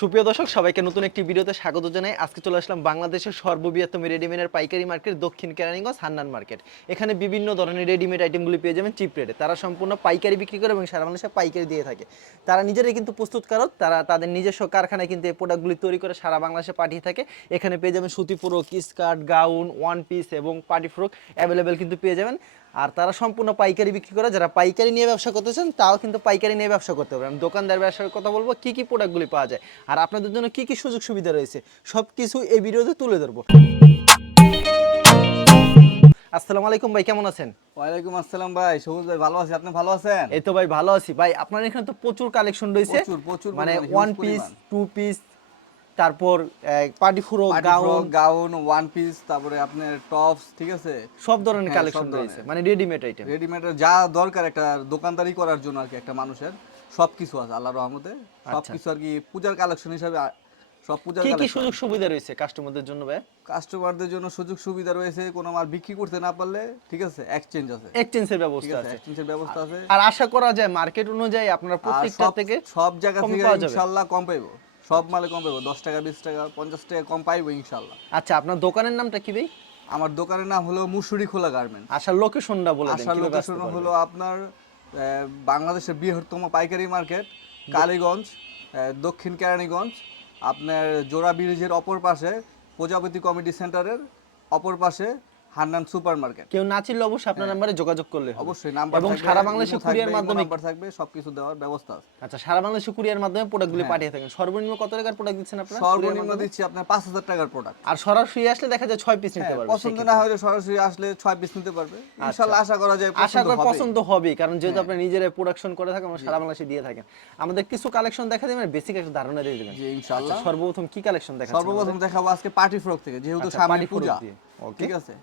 সুপ্রিয় দর্শক সবাইকে নতুন একটি ভিডিওতে স্বাগত জানাই। আজকে চলে আসলাম বাংলাদেশের সর্ববৃহত্তম রেডিমেডের পাইকারি মার্কেট দক্ষিণ কেরানীগঞ্জ হান্নান মার্কেট। এখানে বিভিন্ন ধরনের রেডিমেড আইটেমগুলি পেয়ে যাবেন চিপ রেটে। তারা সম্পূর্ণ পাইকারি বিক্রি করে এবং সারা বাংলাদেশে পাইকারি দিয়ে থাকে। তারা নিজেরাই কিন্তু প্রস্তুতকারক, তারা তাদের নিজস্ব কারখানায় কিন্তু এই প্রোডাক্টগুলি তৈরি করে সারা বাংলাদেশে পাঠিয়ে থাকে। এখানে পেয়ে যাবেন সুতি frock, skirt, gown, one piece এবং পার্টি ফ্রক অ্যাভেলেবেল কিন্তু পেয়ে যাবেন। আর তারা সম্পূর্ণ পাইকারি বিক্রি করে। যারা পাইকারি নিয়ে ব্যবসা করতেছেন তাও কিন্তু পাইকারি নিয়ে ব্যবসা করতে পারেন। দোকানদার ব্যবসার কথা বলবো, কি কি প্রোডাক্টগুলি পাওয়া যায় আর আপনাদের জন্য কি কি সুযোগ সুবিধা রয়েছে সব কিছু এই ভিডিওতে তুলে ধরবো। আসসালামু আলাইকুম ভাই, কেমন আছেন? ওয়ালাইকুম আসসালাম ভাই, সবুজ ভাই, ভালো আছি। আপনি ভালো আছেন? এই তো ভাই ভালো আছি। ভাই আপনার এখানে তো প্রচুর কালেকশন রয়েছে, প্রচুর মানে পরিমাণে, ওয়ান huge পিস, পরিমাণ। টু পিস, তারপর party frock, party gown, frock, gown, one piece, তারপরে আপনার টপস, ঠিক আছে? সব ধরনের হ্যাঁ, কালেকশন সব রয়েছে, ধরনের। মানে রেডিমেড আইটেম। রেডিমেডের যা দরকার একটা দোকানদারি করার জন্য আর কি, একটা মানুষের সবকিছু আছে আল্লাহর রহমতে। সবকিছু আর কি পূজার কালেকশন হিসাবে সব পূজার কি কি কালেকশন। সুযোগ সুবিধা রয়েছে কাস্টমারদের জন্য ভাই? কাস্টমারদের জন্য সুযোগ সুবিধা রয়েছে, কোনো মাল বিক্রি করতে না পারলে, ঠিক আছে, এক্সচেঞ্জ আছে। এক্সচেঞ্জের ঠিক ব্যবস্থা আছে, আছে। এক্সচেঞ্জের ব্যবস্থা আছে। আর আশা করা যায় মার্কেট অনুযায়ী আপনারা আর প্রত্যেকটা থেকে সব জায়গা কম থেকে পাওয়া যাবে। ইনশাআল্লাহ কম পাইবো। সব মালে কম পাইবো, 10 টাকা, 20 টাকা, 50 টাকা কম পাইবো ইনশাআল্লাহ। আচ্ছা, আপনার দোকানের নামটা কি ভাই? আমার দোকানের নাম হলো মুসুরি খোলা গার্মেন্টস। আসার লোকেশনটা বলে দেন, আসার কিভাবে আসতে লোকেশন পারবে? হলো আপনার বাংলাদেশের বৃহত্তম পাইকারি মার্কেট কালীগঞ্জ, দক্ষিণ কেরানীগঞ্জ। আপনার জোড়া ব্রিজের অপর পাশে, প্রজাপতি কমিটি সেন্টারের অপর পাশে হান্নান সুপার মার্কেট। কেউ না চিনলে অবশ্যই আপনার নাম্বারে যোগাযোগ করলে হবে। অবশ্যই নাম্বার এবং থাকবে, সারা বাংলাদেশে ইমো কুরিয়ার থাকবে, মাধ্যমে নাম্বার থাকবে, সবকিছু দেওয়ার ব্যবস্থা আছে। আচ্ছা, সারা বাংলাদেশে কুরিয়ার মাধ্যমে প্রোডাক্টগুলি হ্যাঁ। পাঠিয়ে থাকেন। সর্বনিম্ন কত টাকার প্রোডাক্ট দিচ্ছেন আপনারা? সর্বনিম্ন দিচ্ছি আপনার 5,000 টাকার প্রোডাক্ট। আর সরাসরি আসলে দেখা যায় 6 পিস নিতে হ্যাঁ, পারবে। পছন্দ না হলে সরাসরি আসলে 6 পিস নিতে পারবে ইনশাআল্লাহ। আশা করা যায় আশা করি হবে। পছন্দ হবে, কারণ যেহেতু আপনি নিজেরাই প্রোডাকশন করে থাকেন, আমরা সারা বাংলাদেশে দিয়ে থাকেন। আমাদের কিছু কালেকশন দেখা দিবেন, বেসিক একটা ধারণা দিয়ে দিবেন। জি ইনশাআল্লাহ। আচ্ছা, সর্বপ্রথম কি কালেকশন দেখাচ্ছেন? সর্বপ্রথম দেখাবো আজকে পার্টি ফ্রক থেকে, যেহেতু আচ্ছা, সামনে party frock পূজা। দিয়ে। ওকে। ঠিক আছে।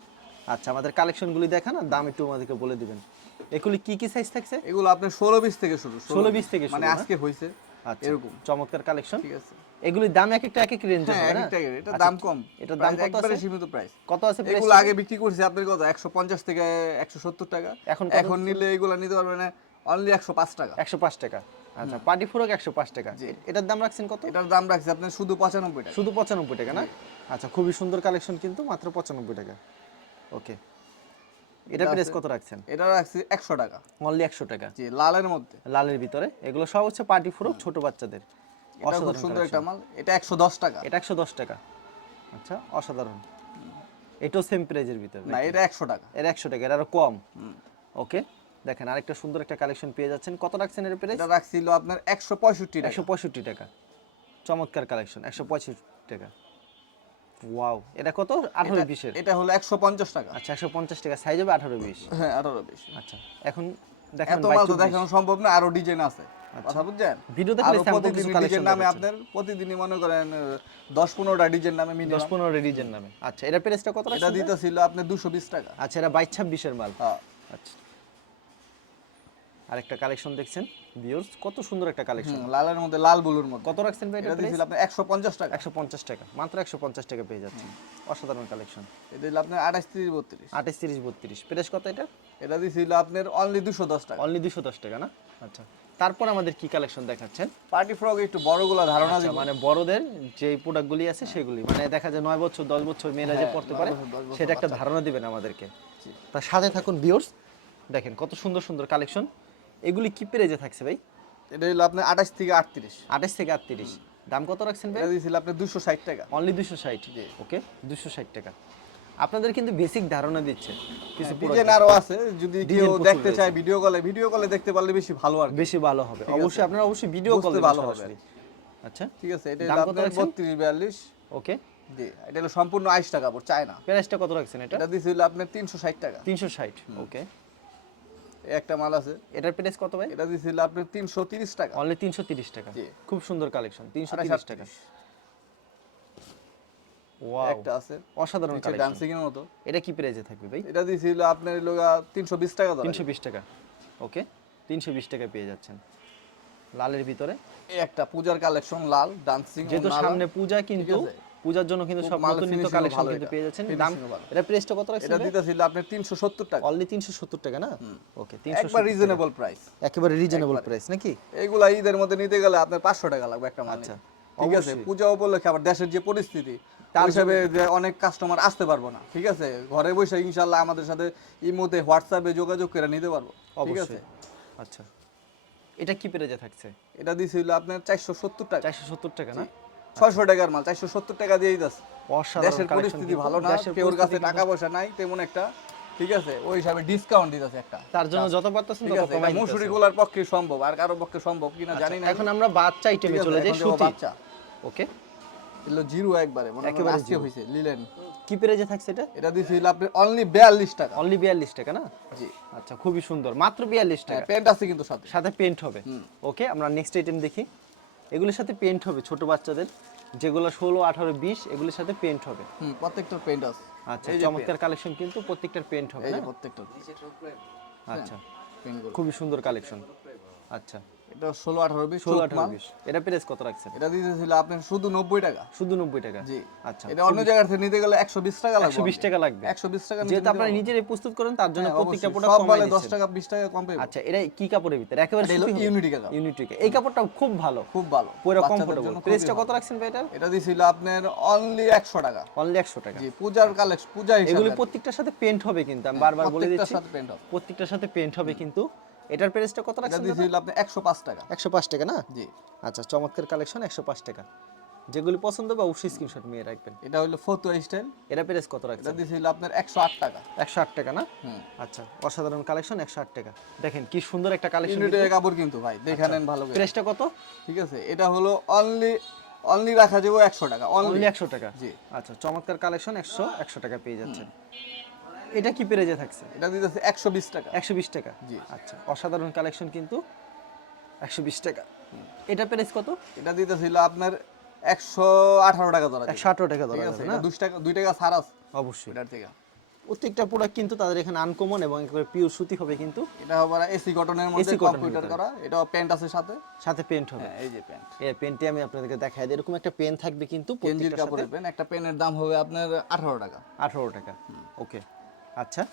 আচ্ছা, আমাদের কালেকশনগুলি দেখান আর দাম একটু আমাদেরকে বলে দিবেন। এগুলি কি কি সাইজ থাকছে? এগুলো আপনার 16-20 থেকে শুরু। 16-20 থেকে শুরু, মানে না? আজকে হইছে আচ্ছা, এরকম। চমৎকার কালেকশন। ঠিক আছে। এগুলির দাম এক একটা রেঞ্জ হ্যাঁ, হবে এক না? একটা এটা আচ্ছা, দাম কম। এটার দাম কত একবারে আছে? সীমিত প্রাইস। কত আছে প্রাইস? এগুলো আগে বিক্রি করছি আপনার কত 150 থেকে 170 টাকা। এখন কত এখন নিলে এগুলো নিতে পারবেন না অনলি 105 টাকা। 105 টাকা। আচ্ছা, পার্টি ফ্রক 105 টাকা। এটার দাম রাখছেন কত? এটার দাম রাখছি আপনার শুধু 95 টাকা। শুধু 95 টাকা, না? আচ্ছা, খুবই সুন্দর কালেকশন কিন্তু মাত্র 95 টাকা। ওকে। এটা প্রাইস কত রাখছেন? এটা রাখছি 100 টাকা। অনলি 100 টাকা। জি, লালের মধ্যে। লালের ভিতরে এগুলো সব হচ্ছে পার্টি ফ্রক, ছোট বাচ্চাদের। এটা খুব সুন্দর একটা মাল। এটা 110 টাকা। এটা 110 টাকা। আচ্ছা, অসাধারণ। এটাও সেম প্রাইজের ভিতরে? না, এটা 100 টাকা। এর 100 টাকা, এটা আরো কম। ওকে, দেখেন আরেকটা সুন্দর একটা কালেকশন পেয়ে যাচ্ছেন। কত রাখছেন এর প্রাইস? এটা রাখছিল আপনার 165 টাকা। 165 টাকা। চমৎকার কালেকশন, 165 টাকা। ওয়াও, এটা কত? 18-20 এর? এটা হলো 150 টাকা। আচ্ছা, 150 টাকা। সাইজ হবে 18-20? হ্যাঁ, 18-20। আচ্ছা, এখন দেখেন এত মাল তো দেখানো সম্ভব না, আরো ডিজাইন আছে। কথা বুঝছেন? ভিডিও দেখলে আরো স্যাম্পল কিছু প্রতিদিন কালেকশন ডিজাইন নামে আপনার প্রতিদিনই মনে করেন 10-15টা ডিজাইন নামে মিনিমাম। 10-15 ডিজাইন নামে। আচ্ছা, এটা প্রাইসটা কত রাখছেন? এটা দিতেছিল আপনার 220 টাকা। আচ্ছা, এটা 22-26 এর মাল। হ্যাঁ। আচ্ছা, আরেকটা কালেকশন দেখছেন ভিউয়ার্স, কত সুন্দর একটা কালেকশন। লালের মধ্যে, লাল ব্লুর মধ্যে। কত রাখছেন ভাই এটা? এটা দিছিল আপনার 150 টাকা। 150 টাকা। মাত্র 150 টাকা পেয়ে যাচ্ছেন। অসাধারণ কালেকশন। এটা দিল আপনার 28-30-32। 28-30-32 প্রাইস কত এটা? এটা দিছিল আপনার অনলি 210 টাকা। অনলি 210 টাকা, না? আচ্ছা, তারপর আমাদের কি কালেকশন দেখাচ্ছেন? পার্টি ফ্রক একটু বড়গুলো ধারণা আচ্ছা, দিব। মানে বড়দের যে প্রোডাক্টগুলি আছে সেগুলি, মানে দেখা যায় 9 বছর 10 বছর মেয়েরা যে পড়তে পারে 10 বছর সেটা একটা ধারণা দিবেন আমাদেরকে। তার সাথে থাকুন ভিউয়ার্স, দেখেন কত সুন্দর সুন্দর কালেকশন। এগুলি কি প্রাইজে থাকছে ভাই? এটা হলো আপনার 28-38। 28 থেকে 38। দাম কত রাখছেন ভাই? এটা দিছিল আপনার 260 টাকা। অনলি 260। ওকে, 260 টাকা। আপনাদের কিন্তু বেসিক ধারণা দিচ্ছে কিছু ডিজাইন আরো আছে, যদি কেউ দেখতে চায় ভিডিও কলে দেখতে পারলে বেশি ভালো আর কি। বেশি ভালো হবে। অবশ্যই আপনারা অবশ্যই ভিডিও কল বুঝতে ভালো হবে। আচ্ছা, ঠিক আছে। এটা দাম হলো কত আপনার রাখছেন? 32-42। ওকে, জি, এটা হলো সম্পূর্ণ 28 টাকা পড়, চায়না। প্রাইসটা কত রাখছেন এটা? এটা দিছিল আপনার 360 টাকা। 360। ওকে, এই একটা মাল আছে, এটার প্রাইস কত ভাই? এটা দিছিল আপনার 330 টাকা। অনলি 330 টাকা। জি। খুব সুন্দর কালেকশন, 330 টাকা। ওয়াও, একটা আছে অসাধারণ নিচে কালেকশন। ডান্সিং এর মতো। এটা কি প্রাইসে থাকবে ভাই? এটা দিছিল আপনার লোগা 320 টাকা ধরে। 320 টাকা। ওকে, 320 টাকা পেয়ে যাচ্ছেন লালের ভিতরে। এই একটা পূজার কালেকশন, লাল ডান্সিং। যেহেতু সামনে পূজা, কিন্তু পূজার জন্য কিন্তু সব নতুন নতুন কালেকশন কিন্তু পেয়ে যাচ্ছেন। দাম, এটা প্রাইসটা কত রাখছেন? এটা দিতেছিল আপনার 370 টাকা। অনলি 370 টাকা, না? ওকে, একবার রিজনেবল প্রাইস। একেবারে রিজনেবল প্রাইস নাকি? এগুলা ঈদের মধ্যে নিতে গেলে আপনার 500 টাকা লাগবে একটা মাল। আচ্ছা, ঠিক আছে, অবশ্যই। পূজা উপলক্ষে আবার দেশের যে পরিস্থিতি তার ওই হিসাবে যে অনেক কাস্টমার আসতে পারবো না, ঠিক আছে, ঘরে বসে ইনশাল্লাহ আমাদের সাথে ইমোতে হোয়াটসঅ্যাপে যোগাযোগ করে নিতে পারবো, ঠিক আছে। অবশ্যই। আচ্ছা, এটা কি প্রাইজে থাকছে? এটা দিছিল আপনার 470 টাকা। 470 টাকা না? 600 টাকার মাল 470 টাকা দিয়েই যাচ্ছে। অসাধারণ দেশের কালেকশন পরিস্থিতি কিন্তু ভালো না, দেশের কেউর কাছে পরিস্থিতি টাকা পয়সা নাই তেমন একটা, ঠিক আছে, ওই হিসাবে ডিসকাউন্ট দিতেছে একটা। তার জন্য যত পারতেছেন ঠিক তত আছে, কমাই এটা মসুরি দিতেছেন। গোলার পক্ষে সম্ভব, আর কারো পক্ষে সম্ভব কিনা জানি না। এখন আমরা বাচ্চা আইটেমে ঠিক আছে, চলে যাই, এখন যাবো সুতি। বাচ্চা। ওকে, এগুলো জিরো একবারে, মনে হয় একেবারে আজকে জিরো। হইছে লিলেন। কি প্রাইজে থাকছে এটা? এটা দিছিল আপনি অনলি 42 টাকা। অনলি 42 টাকা না? জি। আচ্ছা, খুবই সুন্দর, মাত্র 42 হ্যাঁ, টাকা। প্যান্ট আছে কিন্তু সাথে। সাথে পেন্ট হবে। ওকে, আমরা নেক্সট আইটেম দেখি। এগুলোর সাথে পেন্ট হবে ছোট বাচ্চাদের, যেগুলো 16, 18, 20, এগুলোর সাথে পেন্ট হবে। প্রত্যেকটার প্যান্ট আছে। আচ্ছা, এই যে চমৎকার কালেকশন কিন্তু প্রত্যেকটার পেন্ট হবে এই না? যে প্রত্যেকটার আচ্ছা, প্যান্টগুলো। খুবই সুন্দর কালেকশন। আচ্ছা, এটা 16, 18, 20 16, চোখ 18, মাল। 20, এটা প্রাইস কত রাখছেন? এটা দিতেছিল আপনার শুধু 90 টাকা। শুধু 90 টাকা? জি। আচ্ছা, এটা অন্য জায়গা থেকে নিতে গেলে 120 টাকা লাগবে। 120 টাকা লাগবে। 120 টাকা নিতে যেহেতু নিতে আপনারা পারবো। নিজেরাই প্রস্তুত করেন, তার জন্য হ্যাঁ, প্রত্যেকটা অবশ্যই। প্রোডাক্ট সব কমাই বলে 10 দিচ্ছেন। টাকা 20 টাকা কম পাবে। আচ্ছা, এটা কি কাপড়ের ভিতরে? একেবারে এটা হলো সুতি হবে? ইউনিটি কাপড়। ইউনিটি কাপড়। এই কাপড়টা খুব ভালো, খুব ভালো। পুরো বাচ্চাদের কমফোর্টেবল। জন্য খুবই প্রাইসটা কত ভালো। রাখছেন ভাই এটার? এটা দিছিল আপনার অনলি 100 টাকা। অনলি 100 টাকা। জি, পূজার কালেকশন, পূজা হিসাবে। এগুলি প্রত্যেকটার সাথে পেন্ট হবে কিন্তু, আমি বারবার বলে প্রত্যেকটার দিচ্ছি, সাথে প্যান্ট হবে। প্রত্যেকটার সাথে পেন্ট হবে কিন্তু। এটার প্রাইসটা কত এটা রাখছেন দাদা? দিছিল আপনি 105 টাকা। 105 টাকা না? জি। আচ্ছা, চমৎকার কালেকশন, 105 টাকা। যেগুলি পছন্দ হবে অবশ্যই স্ক্রিনশট নিয়ে রাখবেন। এটা হলো ফতুয়া স্টাইল। এটা প্রাইস কত এটা রাখছেন? দিছিল আপনার 108 টাকা। 108 টাকা না? আচ্ছা, অসাধারণ কালেকশন, 108 টাকা। দেখেন কি সুন্দর একটা কালেকশন। ইউনিটি কাপড় কিন্তু ভাই, দেখে নেন ভালো করে। প্রাইসটা কত? ঠিক আছে, এটা হলো অনলি রাখা যাবে 100 টাকা। অনলি 100 টাকা? জি। আচ্ছা, চমৎকার কালেকশন, 100 টাকা পেয়ে যাচ্ছেন। এটা কি প্রাইজে থাকছে? এটা দিতেছে 120 টাকা। 120 টাকা? জি। আচ্ছা, অসাধারণ কালেকশন কিন্তু, 120 টাকা। এটা প্রাইস কত? এটা দিতেছিল আপনার 118 টাকা ধরা যাবে। 118 টাকা ধরা ঠিক যাবে আছে, না? এটা 2 টাকা ছাড় আছে অবশ্যই। এটার থেকে। প্রত্যেকটা প্রোডাক্ট কিন্তু তাদের এখানে আনকমন এবং একেবারে পিওর সুতি হবে কিন্তু। এটা হবে এসি কটনের মধ্যে AC cotton কম্পিউটার ভিতরে। করা। এটা প্যান্ট আছে সাথে। সাথে পেন্ট হবে। হ্যাঁ, এই যে প্যান্ট। এই পেনটি আমি আপনাদেরকে দেখাই দিই, এরকম একটা পেন থাকবে কিন্তু কেঞ্জির প্রত্যেকটার সাথে। কাপড়ের প্যান্ট। একটা প্যান্টের দাম হবে আপনার 18 টাকা। 18 টাকা। ওকে, আচ্ছা,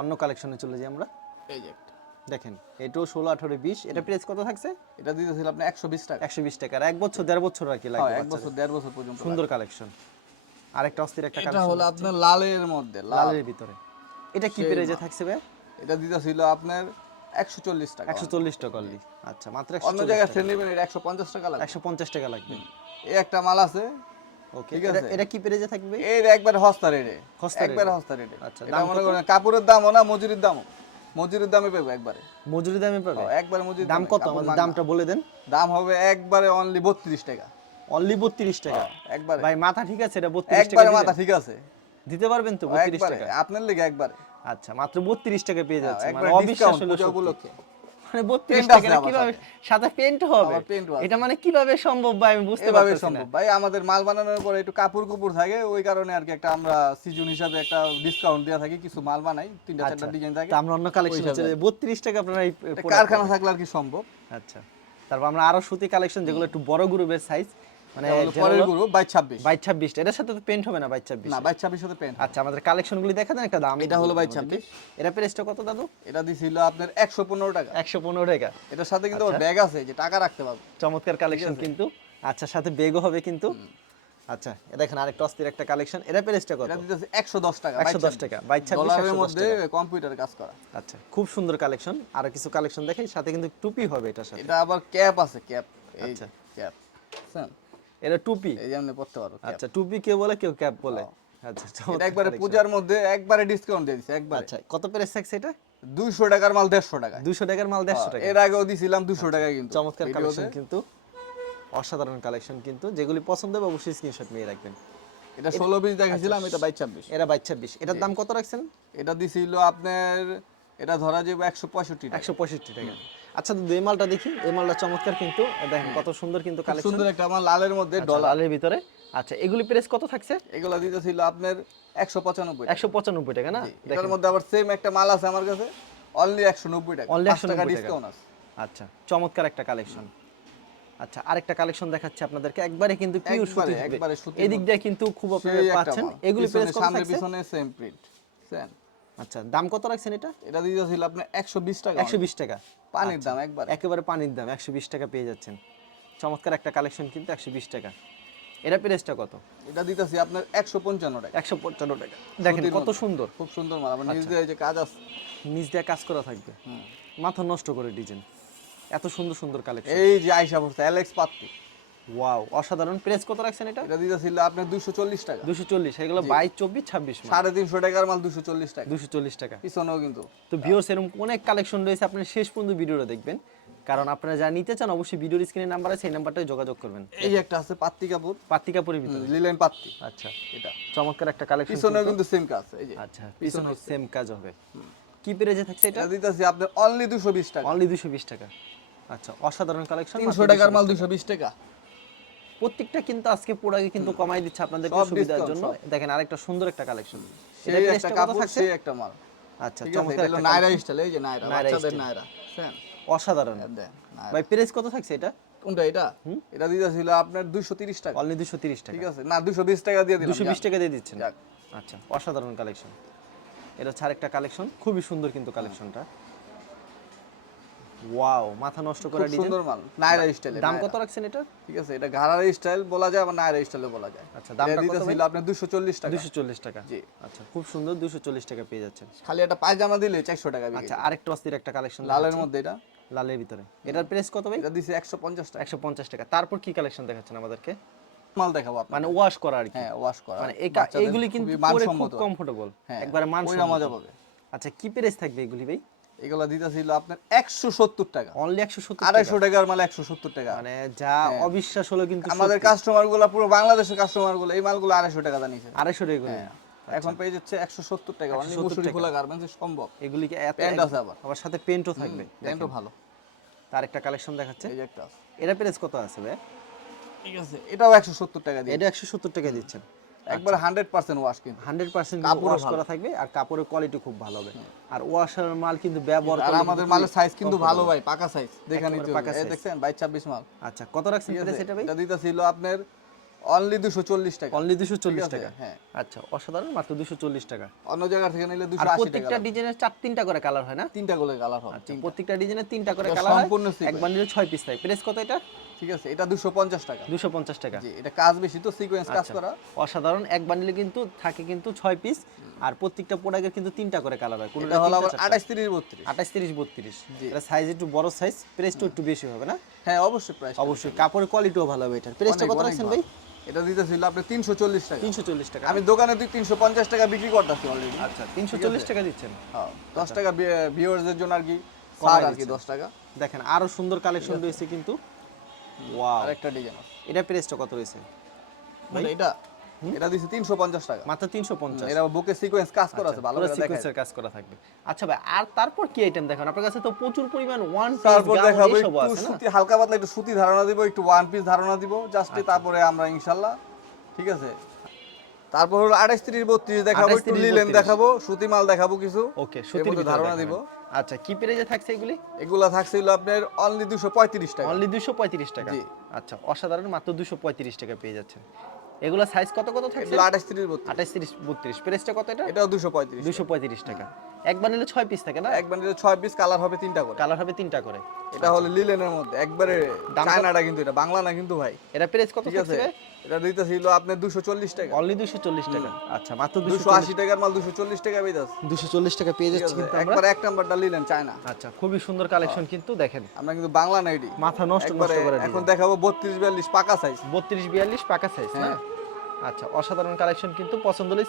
অন্য কালেকশনে চলে যাই আমরা। এই যে একটা। দেখেন, এটাও 16, 18, 20, এটা প্রাইস কত থাকছে? এটা দিতেছিল আপনি 120 টাকা। 120 টাকা। আর 1 বছর 1.5 বছর আর কি হ্যাঁ, লাগবে 1 বাচ্চাদের। বছর 1.5 বছর পর্যন্ত। সুন্দর কালেকশন। আরেকটা অস্থির একটা এটা কালেকশন হলো আপনার লালের মধ্যে, লাল। লালের ভিতরে। এটা কি সেই প্রাইজে মাল। থাকছে ভাই? এটা দিতেছিল আপনার 140 টাকা। 140 টাকা অনলি। আচ্ছা, মাত্র অন্য 140 জায়গায় টাকা। থেকে নেবেন এটা 150 টাকা লাগবে। 150 টাকা লাগবে। এই একটা মাল আছে। ওকে, ঠিক এটা আছে। এটা কি প্রাইজে থাকবে? এর একবার হস্তা রেটে। সস্তা একবার rate এ? হস্তা রেটে। আচ্ছা, এটা দাম মনে কত? করেন কাপড়ের দামও না, মজুরির দামও। মজুরির দামে পাবে একবারে। মজুরি দামে পাবে? একবার মজুরির দাম দামে, কত? কাপড় আমাদের মাগনা। দামটা বলে দেন। দাম হবে একবারে অনলি 32 টাকা। অনলি 32 টাকা? একবারে। ভাই মাথা ঠিক আছে? এটা 32 টাকা একবারে দিবেন? মাথা ঠিক আছে। দিতে পারবেন তো 32 একবারে টাকা? আপনার লেগে একবারে। আচ্ছা, মাত্র 32 টাকা পেয়ে যাচ্ছে, একবারে মানে অবিশ্বাস ডিসকাউন্ট হলো পূজা সত্যি। উপলক্ষে। মানে 32 Paint টাকা আছে আবার কিভাবে সাথে পেন্ট হবে? আবার paint ও আছে। এটা মানে কিভাবে সম্ভব ভাই, আমি বুঝতে এভাবে পারতেছি না। সম্ভব ভাই, আমাদের মাল বানানোর পরে একটু কাপড় কুপুর থাকে, ওই কারণে আর কি একটা আমরা সিজন হিসাবে একটা ডিসকাউন্ট দেওয়া থাকি, কিছু মাল বানাই, 3টা 4টা ডিজাইন থাকে। তো আমরা অন্য কালেকশন হিসাবে। চলে 32 টাকা আপনারা এই একটা product কারখানা পাবেন। থাকলে আর কি সম্ভব। আচ্ছা, তারপর আমরা আরো সুতি কালেকশন যেগুলো একটু বড় গ্রুপের সাইজ, মানে এটা হলো পরের গ্রুপ 22-26। 22-26, এটার সাথে তো পেন্ট হবে না 22-26? না, 22-26 সাথে প্যান্ট। আচ্ছা, আমাদের কালেকশনগুলি দেখা দেন একটা দাম। এটা হলো 22-26। এটা প্রাইসটা কত দাদু? এটা দিছিল আপনার 115 টাকা। 115 টাকা। এটার সাথে কিন্তু ব্যাগ আছে যে টাকা রাখতে পারবে। চমৎকার কালেকশন কিন্তু। আচ্ছা, সাথে বেগও হবে কিন্তু। আচ্ছা, এটা দেখেন আরেকটা অস্থির একটা কালেকশন। এটা প্রাইসটা কত? এটা দিতেছে 110 টাকা। 110 টাকা। 22-26, ডলারের 110 মধ্যে টাকা। কম্পিউটার কাজ করা। আচ্ছা, খুব সুন্দর কালেকশন। আর কিছু কালেকশন দেখাই, সাথে কিন্তু টুপি হবে এটার সাথে। এটা আবার ক্যাপ আছে, ক্যাপ। এই আচ্ছা। ক্যাপ। বুঝছেন? এটা টুপি? এই যে আপনি পড়তে পারো ক্যাপ। আচ্ছা, টুপি কেউ বলে, কেউ ক্যাপ বলে। আচ্ছা, এটা চমৎকার একবারে collection। পূজার মধ্যে একবারে ডিসকাউন্ট দিয়ে দিছে একবারে। আচ্ছা, কত প্রাইস থাকছে এটা? 200 টাকার মাল 150 টাকা। 200 টাকার মাল 150 টাকা। এর আগেও দিছিলাম 200 টাকা কিন্তু। চমৎকার ভিডিওতে। কালেকশন কিন্তু, অসাধারণ কালেকশন কিন্তু। যেগুলি পছন্দ হবে অবশ্যই স্ক্রিনশট নিয়ে রাখবেন। এটা 16-20 দেখাইছিলাম, এটা 22-26। এরা 22-26, এটার দাম কত রাখছেন? এটা দিছিল আপনার, এটা ধরা যাবে 165 টাকা। 165 টাকা। আচ্ছা, তো এই মালটা দেখি। এই মালটা চমৎকার কিন্তু, দেখেন কত সুন্দর কিন্তু খুব কালেকশন। সুন্দর একটা মাল লালের মধ্যে ডলার। ডলারের ভিতরে। আচ্ছা, এগুলি প্রাইস কত থাকছে? এগুলা দিতেছিল আপনার 195 টাকা। 195 টাকা না? এটার মধ্যে আবার সেম একটা মাল আছে আমার কাছে, অনলি 190 টাকা। Only 5 টাকা 190 টাকা। ডিসকাউন্ট আছে। আচ্ছা, চমৎকার একটা কালেকশন। আচ্ছা, আরেকটা কালেকশন দেখাচ্ছি আপনাদেরকে, একবারে কিন্তু পিওর সুতি হবে। একবারে সুতির এই দিক দিয়ে কিন্তু খুব আপনারা সেই একটা পাচ্ছেন। মাল। এগুলি প্রাইস কত সামনে থাকছে? পিছনে সেম প্রিন্ট। বুঝছেন? আচ্ছা, দাম কত রাখছেন এটা? এটা দিতেছিল আপনার 120 টাকা। 120 টাকা। পানির দাম একবার। একেবারে পানির দাম, 120 টাকা পেয়ে যাচ্ছেন। চমৎকার একটা কালেকশন কিন্তু 120 টাকা। এটা প্রাইসটা কত? এটা দিতেছি আপনার 155 টাকা। 155 টাকা। দেখেন সুতির কত মধ্যে। সুন্দর, খুব সুন্দর মাল, আবার নিজ দিয়ে এই যে কাজ আছে। নিচ দিয়ে কাজ করা থাকবে, হুম। মাথা নষ্ট করে ডিজাইন, এত সুন্দর সুন্দর কালেকশন। এই যে আইসা পড়ছে অ্যালেক্স পাত্তি, ওয়াও, অসাধারণ। প্রাইস কত রাখছেন এটা? এটা দিতেছিল আপনার 240 টাকা। 240, এগুলো 22, 24, 26 মাল। 350 টাকার মাল 240 টাকা। 240 টাকা। পিছনেও কিন্তু তো ভিউয়ার্স এরকম অনেক কালেকশন রয়েছে, আপনারা শেষ পর্যন্ত ভিডিওটা দেখবেন, কারণ আপনারা যা নিতে চান অবশ্যই ভিডিওর স্ক্রিনে নাম্বার আছে, এই নাম্বারটায় যোগাযোগ করবেন। এই যে একটা আছে পাত্তি কাপড়, পাতি কাপড়ের ভিতরে। লিলেন পাত্তি, আচ্ছা, এটা চমৎকার একটা কালেকশন। পিছনেও কিন্তু সেম কাজ। এই যে আচ্ছা, পিছনে সেম কাজ হবে। কি প্রাইসে থাকছে এটা? এটা দিতেছি আপনার অনলি 220 টাকা। অনলি 220 টাকা। আচ্ছা, অসাধারণ কালেকশন। 300 টাকার মাল 220 টাকা। প্রত্যেকটা কিন্তু আজকে প্রোডাক্টে কিন্তু কমাই দিচ্ছে আপনাদের সব সুবিধার discount, জন্য। সব। দেখেন আরেকটা সুন্দর একটা কালেকশন। সেই একটা কাপড়, সেই একটা মাল। আচ্ছা, ঠিক আছে, চমৎকার এটা হলো একটা নায়রা collection। স্টাইল, এই যে নায়রা, নায়রা বাচ্চাদের style। নায়রা। সেম অসাধারণ। দেন নায়রা। ভাই প্রাইস কত থাকছে এটা? কোনটা এটা? এটা দিতেছিল আপনার 230 টাকা। অনলি 230 টাকা। ঠিক আছে, না 220 টাকা দিয়ে দিলাম। 220 টাকা দিয়ে দিচ্ছেন। যাক। আচ্ছা, অসাধারণ কালেকশন। এটা হচ্ছে আরেকটা কালেকশন, খুবই সুন্দর কিন্তু কালেকশনটা। ওয়াও, মাথা নষ্ট করা খুব ডিজাইন। সুন্দর মাল, নায়রা স্টাইল। দাম কত রাখছেন এটা? ঠিক আছে, এটা ঘাড়ার স্টাইল বলা যায়, আবার নায়রা স্টাইলে বলা যায়। আচ্ছা, দামটা কত দিতেছিল আপনার 240 টাকা। 240 টাকা। জি। আচ্ছা, খুব সুন্দর, 240 টাকা পেয়ে যাচ্ছেন। খালি একটা পায়জামা দিলে 400 টাকা বিক্রি। আচ্ছা, আরেকটা অস্থির একটা কালেকশন লালের মধ্যে এটা, লালের ভিতরে। এটার প্রাইস কত ভাই? এটা দিছে 150 টাকা। 150 টাকা। তারপর কি কালেকশন দেখাচ্ছেন আমাদেরকে? মাল দেখাবো আপনাকে। মানে ওয়াশ করা আর কি। হ্যাঁ, ওয়াশ করা। মানে বাচ্চাদের এইগুলি কিন্তু খুবই পরে খুব মানসম্মত। কমফোর্টেবল, হ্যাঁ, একবারে ওইটা মানসম্মত। মজা পাবে। আচ্ছা, কি প্রাইস থাকবে এগুলি ভাই? এগুলা দিতেছিল আপনার 170 টাকা। অনলি 170 টাকা। 250 টাকার মাল 170 টাকা। মানে যা অবিশ্বাস হলো কিন্তু আমাদের কাস্টমার গুলা, পুরো বাংলাদেশের কাস্টমার গুলো এই মালগুলো 250 টাকা দা নিছে। 250 টাকা করে। এখন পেয়ে যাচ্ছে 170 টাকা। অনলি 170 মুসুরি টাকা। খোলা গার্মেন্টস সম্ভব। এগুলি কি এত প্যান্ট আছে আবার। আবার সাথে পেন্টও থাকবে। প্যান্টও ভালো। তার একটা কালেকশন দেখাচ্ছে। এই যে একটা আছে। এটা প্রাইস কত আছে ভাই? ঠিক আছে, এটাও 170 টাকা দিয়ে। এটা 170 টাকা দিচ্ছেন। একবার 100% ওয়াশ কিন্তু। 100% কাপড়ও ওয়াশ ভালো। করা থাকবে, আর কাপড়ের কোয়ালিটি খুব ভালো হবে। আর ওয়াশের মাল কিন্তু ব্যবহার আর করলে আমাদের কিন্তু মালের সাইজ কিন্তু ভালো comfortable। ভাই, পাকা সাইজ। দেখে একেবারে নিতে পাকা হবে। এই size। দেখছেন 22-26 মাল। আচ্ছা, কত রাখছেন ঠিক প্রাইস আছে, এটা ভাই? এটা দিতেছিল আপনার অনলি 240 টাকা। অনলি ঠিক 240 আছে, টাকা। হ্যাঁ। আচ্ছা, অসাধারণ, মাত্র 240 টাকা। অন্য জায়গা থেকে নিলে আর 280 টাকা। প্রত্যেকটা ডিজাইনের 4-3টা করে কালার হয় না? তিনটা করে কালার হবে। আচ্ছা, প্রত্যেকটা ডিজাইনের 3টা করে এটা কালার হয়। সম্পূর্ণ sequence। এক বান্ডিলে 6 পিস থাকে। প্রাইস কত এটা? ঠিক আছে, এটা 250 টাকা। 250 টাকা। জি, এটা কাজ বেশি তো, সিকোয়েন্স কাজ আচ্ছা, করা। অসাধারণ। এক বান্ডিলে কিন্তু থাকে কিন্তু 6 পিস, আর প্রত্যেকটা প্রোডাক্টের কিন্তু 3টা করে কালার হয়। এটা হলো আবার 28 30 32। 28, 30, 32। জি। এটা সাইজ একটু বড় সাইজ, প্রাইসটা একটু বেশি হবে না? হ্যাঁ, অবশ্যই প্রাইস। অবশ্যই, কাপড়ের কোয়ালিটিও ভালো হবে এটার। প্রাইসটা কত রাখছেন ভাই? এটা দিতেছিল আপনি 340 টাকা। 340 টাকা। আমি দোকানে 350 টাকা বিক্রি করতেছি অলরেডি। আচ্ছা, 340 টাকা দিচ্ছেন। হ্যাঁ, 10 টাকা ভিউয়ারদের জন্য আর কি কমায় ছাড় আর কি, দিচ্ছেন। 10 টাকা। দেখেন আরো সুন্দর কালেকশন রয়েছে কিন্তু। ওয়াও, আরেকটা ডিজাইন আছে। এটা প্রাইসটা কত রয়েছে? মানে এটা দিছে 350 টাকা। মাত্র 350। এরা বুকে সিকোয়েন্স কাজ করা আছে, ভালো পুরো করে দেখেন। সিকোয়েন্সের কাজ করা থাকবে। আচ্ছা ভাই, আর তারপর কি আইটেম দেখান? আপনার কাছে তো প্রচুর পরিমাণ ওয়ান পিস তারপর গাউন দেখাবো এসব একটু আছে না? সুতি, হালকা পাতলা একটু সুতি ধারণা দিব, একটু ওয়ান পিস ধারণা দিব জাস্ট। আচ্ছা। তারপরে আমরা ইনশাআল্লাহ, ঠিক আছে। তারপর হলো 28 30 32 দেখাবো, 28, একটু 30, লিলেন 32 দেখাবো, সুতি মাল দেখাবো কিছু। ওকে, এর সুতির মধ্যে ভিতরে ধারণা দেখাবেন। দিব। আচ্ছা, কি প্রাইসে থাকছে এগুলি? এগুলা থাকছিল আপনার অনলি 235 টাকা। অনলি 235 টাকা। জি। আচ্ছা, অসাধারণ, মাত্র 235 টাকা পেয়ে যাচ্ছেন। এগুলা সাইজ কত কত থাকছে? এগুলো 28 30 32। 28, 30, 32। প্রাইসটা কত এটা? এটাও 235। 235 টাকা। এক বান্ডিলে 6 পিস থাকে না? এক বান্ডিলে 6 পিস, কালার হবে 3টা করে। কালার হবে 3টা করে। এটা হলো লিলেনের মধ্যে একবারে দাম কত? চায়নাটা, কিন্তু এটা বাংলা না কিন্তু ভাই। এটা প্রাইস কত ঠিক আছে, থাকছে? এটা দিতেছিল আপনার 240 টাকা। অনলি 240 টাকা। আচ্ছা, মাত্র 280 টাকার মাল 240 টাকা বেদাস। 240 টাকা পেয়ে যাচ্ছি কিন্তু আমরা। একবার এক নাম্বারটা লিলেন চায়না। আচ্ছা, খুবই সুন্দর কালেকশন কিন্তু দেখেন। আমরা কিন্তু বাংলা না এটি। মাথা নষ্ট একবারে করে এখন design। দেখাবো 32 42 পাকা সাইজ। 32, 42 পাকা সাইজ না? হ্যাঁ। আচ্ছা, অসাধারণ কালেকশন কিন্তু, পছন্দ হলে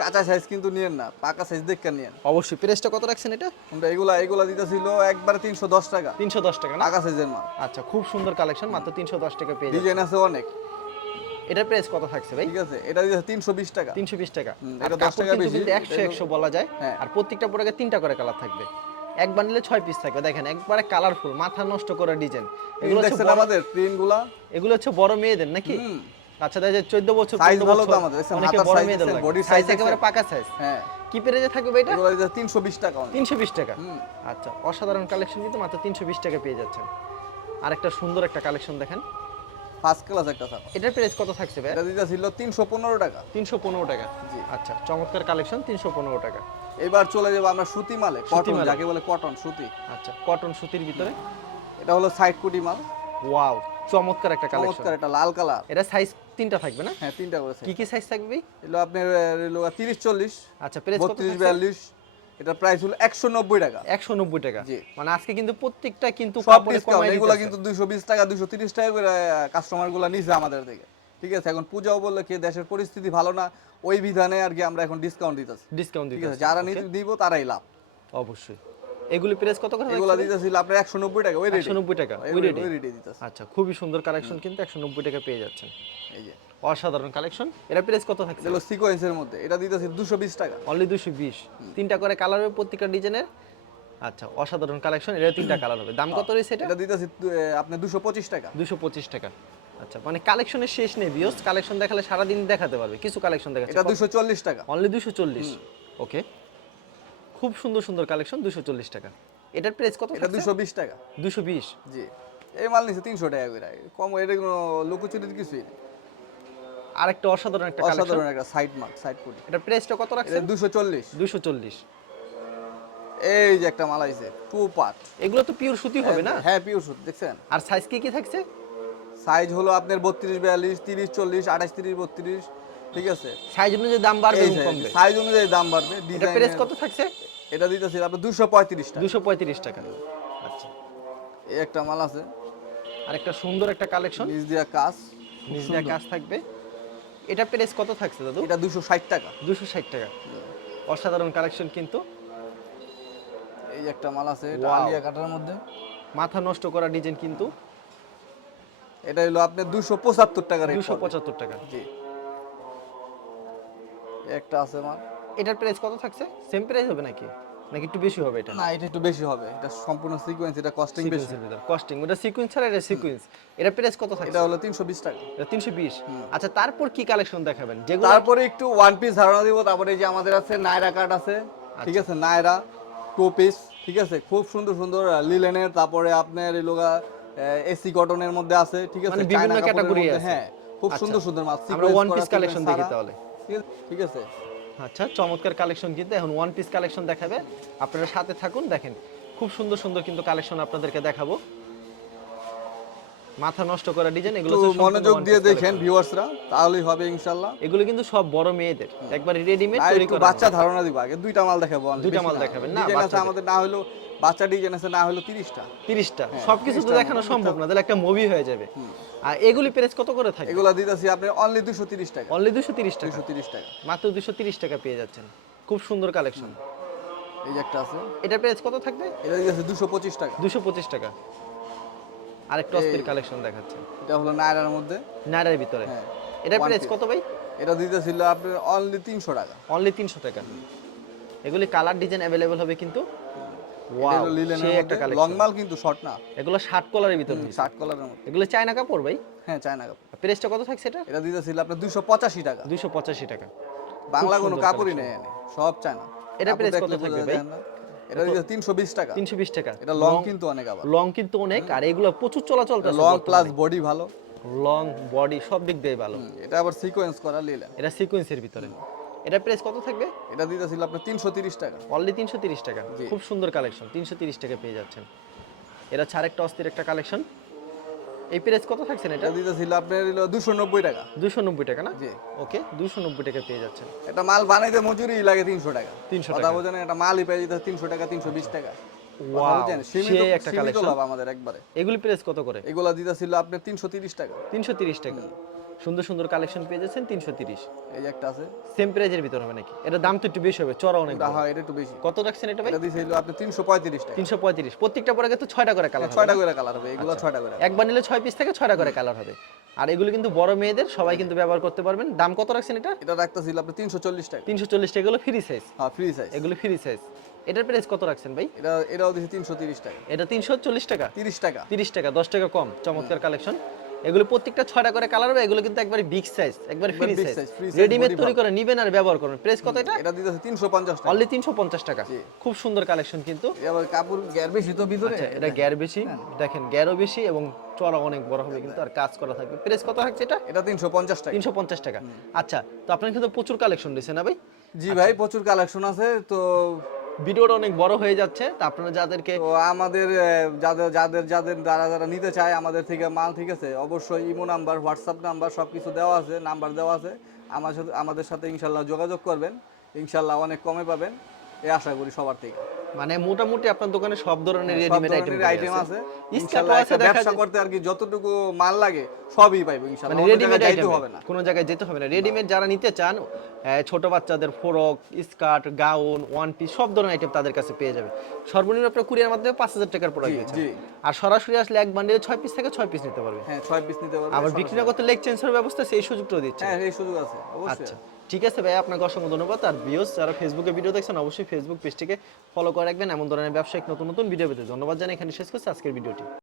কাঁচা সাইজ কিন্তু নিয়েন না, পাকা সাইজ দেখে নিয়েন। অবশ্যই। প্রাইসটা কত রাখছেন এটা? আমরা এগুলা দিতেছিল একবারে 310 টাকা। 310 টাকা না? পাকা সাইজের মাল। আচ্ছা, খুব সুন্দর কালেকশন, মাত্র 310 টাকা পেয়ে যাচ্ছেন। ডিজাইন আছে অনেক। এটার প্রাইস কত থাকছে ভাই? ঠিক আছে, এটা দিতেছে 320 টাকা। 320 টাকা। আর এটা 10 কাপড় টাকা কিন্তু বেশি। 100 100 বলা যায়। হ্যাঁ। আর প্রত্যেকটা প্রোডাক্টে 3টা করে কালার থাকবে। এক বান্ডিলে 6 পিস থাকবে। দেখেন একবারে কালারফুল, মাথা নষ্ট করা ডিজাইন। এগুলো হচ্ছে দেখছেন বড়, আমাদের প্রিন্টগুলা। এগুলো হচ্ছে বড় মেয়েদের নাকি? আচ্ছা, তাই যে 14 বছর সাইজ 15 ভালো তো বছর আমাদের, দেখছেন অনেকে হাতার বড় সাইজ মেয়েদের দেখছেন, লাগে। বডি সাইজ সাইজ একেবারে পাকা সাইজ। হ্যাঁ, কি প্রাইসে থাকবে ভাই এটা? এগুলা দিতেছে 320 টাকা। 320 টাকা। আচ্ছা, অসাধারণ কালেকশন কিন্তু মাত্র 320 টাকা পেয়ে যাচ্ছেন। আরেকটা সুন্দর একটা কালেকশন দেখেন। ফার্স্ট ক্লাস একটা স্যার। এটার প্রাইস কত থাকছে ভাই? এটা দিতেছিল 315 টাকা। 315 টাকা। জি। আচ্ছা, চমৎকার কালেকশন, 315 টাকা। এবার চলে যাবো আমরা সুতি মালে, কটন মালে। যাকে বলে কটন সুতি। আচ্ছা, কটন সুতির ভিতরে। এটা হলো সাইড কুটি মাল। ওয়াও, চমৎকার একটা কালেকশন। চমৎকার একটা লাল কালার। এটা সাইজ তিনটা থাকবে না? হ্যাঁ, তিনটা করে কি কি সাইজ থাকবে? এগুলো আপনার 30-40, আচ্ছা, প্রাইস কত 32-42। এটা প্রাইস হলো 190 টাকা। 190 টাকা। জি। মানে আজকে কিন্তু প্রত্যেকটা কিন্তু সব কাপড়ে ডিসকাউন্ট। কমাই এগুলা দিতেছে। কিন্তু 220 টাকা 230 টাকা করে কাস্টমার গুলা নিছে আমাদের থেকে। ঠিক আছে, এখন পূজাও বললে কি দেশের পরিস্থিতি ভালো না, ওই বিধানে আর কি আমরা এখন ডিসকাউন্ট দিতেছি। ডিসকাউন্ট ঠিক দিতেছে। আছে, যারা দিব তারাই লাভ। অবশ্যই। এগুলি প্রাইস কত করে? এগুলা দিতেছিল আপনার 190 টাকা ওই রেটে। 190 টাকা ওই ওই রেটে। রেটে দিতেছে। আচ্ছা, খুবই সুন্দর কালেকশন কিন্তু 190 টাকা পেয়ে যাচ্ছেন। এই যে অসাধারণ কালেকশন। এটা প্রাইস কত থাকছে? এগুলো সিকোয়েন্সের মধ্যে, এটা দিতেছি 220 টাকা। অনলি 220। তিনটা করে কালার হবে প্রত্যেকটা ডিজাইনের। আচ্ছা, অসাধারণ কালেকশন। এটা তিনটা কালার হবে। দাম কত রয়েছে এটা? এটা দিতেছি আপনি 225 টাকা। 225 টাকা। আচ্ছা, মানে কালেকশনের শেষ নেই ভিউয়ার্স, কালেকশন দেখালে সারা দিন দেখাতে পারবে। কিছু কালেকশন দেখাচ্ছে। এটা 240 টাকা। অনলি 240। ওকে, খুব সুন্দর সুন্দর কালেকশন। 240 টাকা। এটার প্রাইস কত? এটা 220 টাকা। 220। জি, এই মাল নিছে 300 টাকা করে, কম। এটা কোনো লুকোচুরির কিছুই না। আরেকটা অসাধারণ একটা কালেকশন। অসাধারণ একটা সাইড মাল, সাইড কোড। এটা প্রাইসটা কত রাখছেন? এটা 240। 240। এই যে একটা মাল আইছে টু পার্ট। এগুলো তো পিওর সুতি হবে না? হ্যাঁ, পিওর সুত। দেখছেন? আর সাইজ কি কি থাকছে? সাইজ হলো আপনার 32-42, 30-40, 28-30-32। ঠিক আছে, সাইজ অনুযায়ী দাম বাড়বে এবং কমবে। সাইজ অনুযায়ী দাম বাড়বে। এটা ডিজাইন প্রাইস কত থাকছে? এটা দিতেছি আপনার 235 টাকা। 235 টাকা। আচ্ছা, এই একটা মাল আছে, আরেকটা সুন্দর একটা কালেকশন। নিচ দিয়া কাজ, নিচ দিয়ে কাজ থাকবে। এটা প্রাইস কত থাকছে দাদু? এটা 260 টাকা। 260 টাকা। অসাধারণ কালেকশন কিন্তু। এই একটা মাল আছে, এটা Wow. আলিয়া কাটার মধ্যে। মাথা নষ্ট করা ডিজাইন কিন্তু। এটা হলো আপনার 275 টাকা রেট। 275 টাকা। জি। এই একটা আছে মাল। এটার প্রাইস কত থাকছে? সেম প্রাইস হবে নাকি নাকি একটু বেশি হবে এটা? না, এটা একটু বেশি হবে। এটা সম্পূর্ণ সিকোয়েন্স, এটা কস্টিং বেশি। সিকোয়েন্সের ভিতর কস্টিং, ওটা সিকোয়েন্স ছাড়া এটা সিকোয়েন্স। এটা প্রাইস কত থাকছে? এটা হলো 320 টাকা। এটা 320। আচ্ছা, তারপর কি কালেকশন দেখাবেন যেগুলো? তারপরে একটু ওয়ান পিস ধারণা দিব। তারপরে এই যে আমাদের আছে নায়রা কাট আছে। ঠিক আছে, নায়রা টু পিস। ঠিক আছে, খুব সুন্দর সুন্দর লিলেনের। তারপরে আপনার এই লোগা এসি কটনের মধ্যে আছে। ঠিক আছে, মানে বিভিন্ন চায়না কাপড়ের ক্যাটাগরি মধ্যে, আছে। হ্যাঁ, খুব আচ্ছা, সুন্দর সুন্দর মাল। আমরা ওয়ান পিস কালেকশন দেখি তাহলে। ঠিক আছে। আচ্ছা, চমৎকার কালেকশন কিন্তু। এখন ওয়ান পিস কালেকশন দেখাবে, আপনারা সাথে থাকুন। দেখেন খুব সুন্দর সুন্দর কিন্তু কালেকশন আপনাদেরকে দেখাবো। মাথা নষ্ট করা ডিজাইন, এগুলো একটু হচ্ছে সম্পূর্ণ মনোযোগ one দিয়ে piece দেখেন collection। ভিউয়ার্সরা, তাহলেই হবে ইনশাআল্লাহ। এগুলো কিন্তু সব বড় মেয়েদের, একবার রেডিমেড আর তৈরি একটু করা। বাচ্চা ধারণা দিব আগে। দুইটা মাল দেখাবো। দুইটা মাল দেখাবেন না? ডিজাইন আছে বাচ্চাদের। আমাদের, না হলো বাচ্চা ডিজাইন আছে, না হলো 30টা। 30টা হ্যাঁ, সবকিছু তো 30টা দেখানো মতো সম্ভব না, তাহলে একটা মুভি হয়ে যাবে। আর এগুলি প্রাইস কত করে থাকে? এগুলা দিতেছি আপনি অনলি 230 টাকা। অনলি 230 টাকা। 230 টাকা। মাত্র 230 টাকা পেয়ে যাচ্ছেন। খুব সুন্দর কালেকশন। এই যে একটা আছে, এটা প্রাইস কত থাকবে? এটা দিতেছি 225 টাকা। 225 টাকা। আরেকটা অস্থির কালেকশন দেখাচ্ছে এটা হলো নায়রার মধ্যে। নাইরার ভিতরে। হ্যাঁ, এটা one প্রাইস piece। কত ভাই? এটা দিতেছিল আপনার অনলি 300 টাকা। অনলি 300 টাকা। এগুলি কালার ডিজাইন अवेलेबल হবে কিন্তু। এটা ওয়াও, হলো লিলেনের সেই একটা মধ্যে, কালেকশন। লং মাল কিন্তু শর্ট না। এগুলো 60 কলারের ভিতর হইছে। 60 কালারের মধ্যে। এগুলো চায়না কাপড় ভাই? হ্যাঁ, চায়না কাপড়। প্রাইসটা কত থাকছে এটা? এটা দিতেছিল আপনার 285 টাকা। 285 টাকা। বাংলা কোনো সুন্দর কাপড়ই collection। নেই এনে, সব চায়না। এটা কাপড় price কত দেখলে থাকবে বোঝা ভাই? যায় না। এটা দিতেছে 320 টাকা। 320 টাকা। এটা লং কিন্তু অনেক, আবার লং কিন্তু অনেক, আর এগুলো প্রচুর চলাচল আছে। লং প্লাস বডি ভালো। লং বডি সব দিক দিয়ে ভালো। এটা আবার সিকোয়েন্স করা লিলেন। এটা সিকোয়েন্সের ভিতরে। এটা প্রাইস কত থাকবে? এটা দিতেছিল আপনার 330 টাকা। অনলি 330 টাকা। জি। খুব সুন্দর কালেকশন, 330 টাকা পেয়ে যাচ্ছেন। এটা ছাড় একটা অস্থির একটা কালেকশন। এই প্রাইস কত থাকছে না এটা? এটা দিতেছিল আপনার হলো 290 টাকা। 290 টাকা না? জি। ওকে, 290 টাকা পেয়ে যাচ্ছেন। এটা মাল বানাইতে মজুরি লাগে 300 টাকা। 300 কথা টাকা। বোঝেন, এটা মালই পেয়ে যেতে 300 টাকা, 320 টাকা। কথা ওয়াও, বুঝছেন? সেই একটা সীমিত কালেকশন। লাভ আমাদের একবারে। এগুলি প্রাইস কত করে? এগুলা দিতেছিল আপনার 330 টাকা। 330 টাকা। সুন্দর সুন্দর কালেকশন পেয়ে যাচ্ছেন 330। এই যে একটা আছে, সেম প্রাইজের ভিতর হবে নাকি? এটা দাম তো একটু বেশি হবে, চড়া অনেক এটা বড়। হয়, এটা একটু বেশি। কত রাখছেন এটা ভাই? এটা দিছিল আপনি 335 টাকা। 335। প্রত্যেকটা পরে কিন্তু 6টা করে কালার হবে। 6টা করে কালার হবে, এগুলা 6টা করে। একবার নিলে 6 পিস থেকে 6টা করে কালার হবে। আর এগুলো কিন্তু বড় মেয়েদের সবাই কিন্তু ব্যবহার করতে পারবেন। দাম কত রাখছেন এটা? এটা রাখতেছিল আপনি 340 টাকা। 340 টাকা। এগুলো ফ্রি সাইজ। হ্যাঁ, ফ্রি সাইজ। এগুলো ফ্রি সাইজ। এটার প্রাইস কত রাখছেন ভাই? এটাও দিছে 330 টাকা। এটা 340 টাকা। 30 টাকা। 30 টাকা, 10 টাকা কম। চমৎকার কালেকশন। এগুলো প্রত্যেকটা 6টা করে কালার হবে। এগুলো কিন্তু একবারে বিগ সাইজ, একবারে free big size. size, free size, readymade body তৈরি ভালো। করে নিবেন আর ব্যবহার করবেন। প্রাইস কত এটা? এটা দিতেছে 350 টাকা। অনলি 350 টাকা। জি। খুব সুন্দর কালেকশন কিন্তু। এ আবার কাপড় গ্যার বেশি তো ভিতরে। আচ্ছা, এটা গ্যার বেশি। দেখেন গ্যারও বেশি এবং চড়া অনেক বড় হবে কিন্তু, আর কাজ করা থাকবে। প্রাইস কত থাকছে এটা? এটা 350 টাকা। 350 টাকা। আচ্ছা, তো আপনার কিন্তু প্রচুর কালেকশন রয়েছে না ভাই? জি ভাই, প্রচুর কালেকশন আছে। তো ভিডিওটা অনেক বড় হয়ে যাচ্ছে, তা আপনারা যাদেরকে তো আমাদের যাদের যারা নিতে চায় আমাদের থেকে মাল, ঠিক আছে, অবশ্যই ইমো নাম্বার, হোয়াটসঅ্যাপ নাম্বার সবকিছু দেওয়া আছে, নাম্বার দেওয়া আছে। আমাদের সাথে ইনশাল্লাহ যোগাযোগ করবেন, ইনশাল্লাহ অনেক কমে পাবেন, এই আশা করি সবার থেকে। মানে মোটামুটি আপনার দোকানে সব ধরনের সব রেডিমেড ধরনের আইটেম আছে ইনশাল্লাহ। স্কার্টও আছে একটা দেখা ব্যবসা যায়, করতে আর কি যতটুকু মাল লাগে সবই পাইবো ইনশাল্লাহ, মানে অন্য রেডিমেড জায়গায় যাইতে আইটেম হবে না। কোনো জায়গায় যেতে হবে না। রেডিমেড যারা নিতে চান, ছোট বাচ্চাদের frock, skirt, gown, one piece সব ধরনের আইটেম তাদের কাছে পেয়ে যাবে। সর্বনিম্ন আপনার কুরিয়ার মাধ্যমে 5,000 টাকার প্রোডাক্ট জি দিচ্ছেন। জি আর সরাসরি আসলে এক বান্ডিলে 6 পিস থেকে 6 পিস নিতে পারবে। হ্যাঁ, 6 পিস নিতে পারবে আবার বিক্রি না সরাসরি। করতে লেগ চেঞ্জের ব্যবস্থা, সেই সুযোগটাও দিচ্ছে। হ্যাঁ, এই সুযোগ আছে অবশ্যই। আচ্ছা, ঠিক আছে ভাই, আপনাকে অসংখ্য ধন্যবাদ। আর ভিউয়ার্স যারা ফেসবুকে ভিডিও দেখছেন অবশ্যই ফেসবুক পেজটিকে ফলো করে রাখবেন এমন ধরনের ব্যবসায়িক নতুন নতুন ভিডিও পেতে। ধন্যবাদ জানাই, এখানে শেষ করছি আজকের ভিডিওটি।